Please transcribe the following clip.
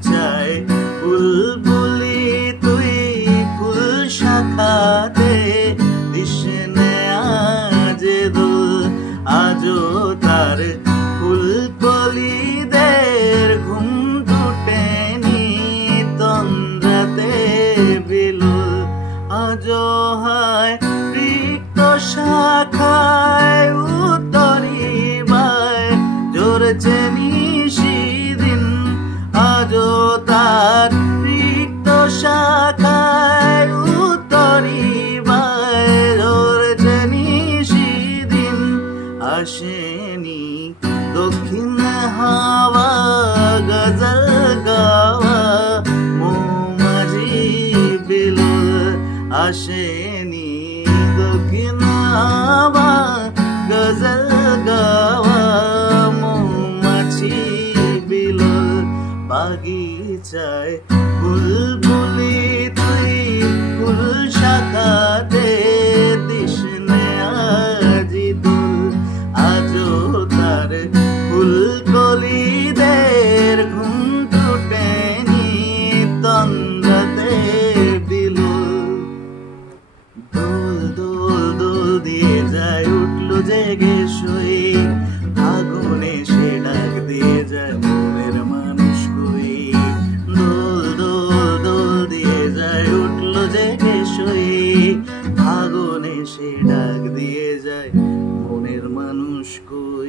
বাগিচায় বুলবুলি তুই ফুল শাখাতে দিশনে আজ দোল আজও তার ফুলকলিদের ঘুম টুটেনি তন্দ্রাতে বিলুল আজও হায় রিক্ত শাখায় উত্তরিবায় জোরছে নিশিদিন আজও তার রিক্ত শাখায় উত্তরিবায় জোরছে নিশিদিন আসেনি দক্ষিণ হাওয়া গজল গাওয়া মৌমাঝি বিলুল আসেনি দক্ষিণ হাওয়া গজল গাওয়া মৌমাছি বিলুল বাগিচায় বুলবুলি তুই ফুল শাখাতে দিশনে আজি দোল আজও তার ফুলকলিদের ঘুম টুটেনি তন্দ্রাতে বিলুল দোল দোল দোল দিয়ে যায় উঠলো জেগে শুয়ে আগুনে সে ডাক দিয়ে যায় মনের মানুষ কই দোল দোল দোল দিয়ে যায় উঠলো জেগে শুয়ে আগুনে সে ডাক দিয়ে যায় মনের মানুষ কই।